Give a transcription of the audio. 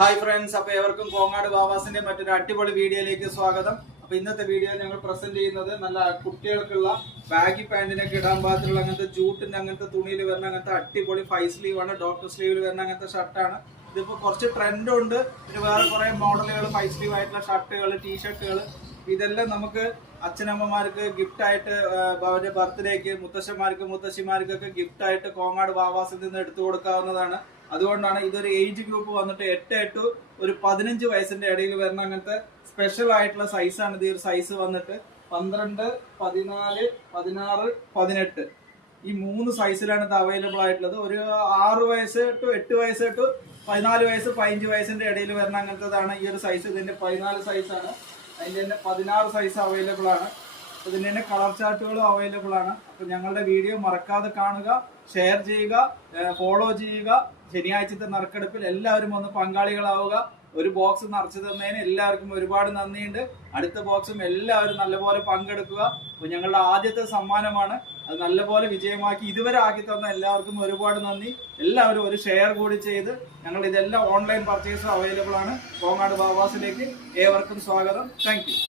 Hi friends, അപ്പൊ ഏവർക്കും കോങ്ങാട് ബാവാസിന്റെ മറ്റൊരു അടിപൊളി വീഡിയോയിലേക്ക് സ്വാഗതം. അപ്പൊ ഇന്നത്തെ വീഡിയോ ഞങ്ങൾ പ്രസന്റ് ചെയ്യുന്നത് നല്ല കുട്ടികൾക്കുള്ള ബാഗി പാന്റിനൊക്കെ ഇടാൻ പാകത്തിലുള്ള അങ്ങനത്തെ ജൂട്ടിന്റെ അങ്ങനത്തെ തുണിയിൽ വരുന്ന അങ്ങനത്തെ അടിപൊളി 5 സ്ലീവ് ആണ്. ഡോക്ടർ സ്ലീവിൽ വരുന്ന അങ്ങനത്തെ ഷർട്ടാണ്. ഇതിപ്പോ കുറച്ച് ട്രെൻഡ് ഉണ്ട്. പിന്നെ വേറെ കുറെ മോഡലുകൾ 5 സ്ലീവ് ആയിട്ടുള്ള ഷർട്ടുകൾ, ടീഷർട്ടുകൾ, ഇതെല്ലാം നമുക്ക് അച്ഛനമ്മമാർക്ക് ഗിഫ്റ്റ് ആയിട്ട് അവരുടെ ബർത്ത്ഡേക്ക്, മുത്തശ്ശന്മാർക്ക് മുത്തശ്ശിമാർക്കൊക്കെ ഗിഫ്റ്റ് ആയിട്ട് കോങ്ങാട് ബാവാസിൽ നിന്ന് എടുത്തു കൊടുക്കാവുന്നതാണ്. അതുകൊണ്ടാണ് ഇതൊരു ഏജ് ഗ്രൂപ്പ് വന്നിട്ട് 8 to 15 വയസ്സിന്റെ ഇടയിൽ വരുന്ന അങ്ങനത്തെ സ്പെഷ്യൽ ആയിട്ടുള്ള സൈസാണ്. ഇത് ഒരു സൈസ് വന്നിട്ട് 12, 14, 16, 18 ഈ 3 സൈസിലാണ് ഇത് അവൈലബിൾ ആയിട്ടുള്ളത്. ഒരു 6 വയസ്സ് ടു 8 വയസ്സ് ടു 14 വയസ്സ് 15 വയസ്സിന്റെ ഇടയിൽ വരുന്ന അങ്ങനത്തേതാണ് ഈ ഒരു സൈസ്. ഇതിന്റെ 14 സൈസാണ്. അതിന്റെ തന്നെ 16 സൈസ് അവൈലബിൾ ആണ്. ഇതിന്റെ തന്നെ കളർ ചാർട്ടുകളും അവൈലബിൾ ആണ്. അപ്പൊ ഞങ്ങളുടെ വീഡിയോ മറക്കാതെ കാണുക, ഷെയർ ചെയ്യുക, ഫോളോ ചെയ്യുക. ശനിയാഴ്ചത്തെ നറുക്കെടുപ്പിൽ എല്ലാവരും ഒന്ന് പങ്കാളികളാവുക. ഒരു ബോക്സ് നിറച്ചു തന്നതിന് എല്ലാവർക്കും ഒരുപാട് നന്ദിയുണ്ട്. അടുത്ത ബോക്സും എല്ലാവരും നല്ലപോലെ പങ്കെടുക്കുക. അപ്പൊ ഞങ്ങളുടെ ആദ്യത്തെ സമ്മാനമാണ്. അത് നല്ലപോലെ വിജയമാക്കി ഇതുവരെ ആക്കി തന്ന എല്ലാവർക്കും ഒരുപാട് നന്ദി. എല്ലാവരും ഒരു ഷെയർ കൂടി ചെയ്ത് ഞങ്ങൾ ഇതെല്ലാം ഓൺലൈൻ പർച്ചേസും അവൈലബിൾ ആണ്. കോങ്ങാട് ബാവാസിലേക്ക് ഏവർക്കും സ്വാഗതം. Thank you.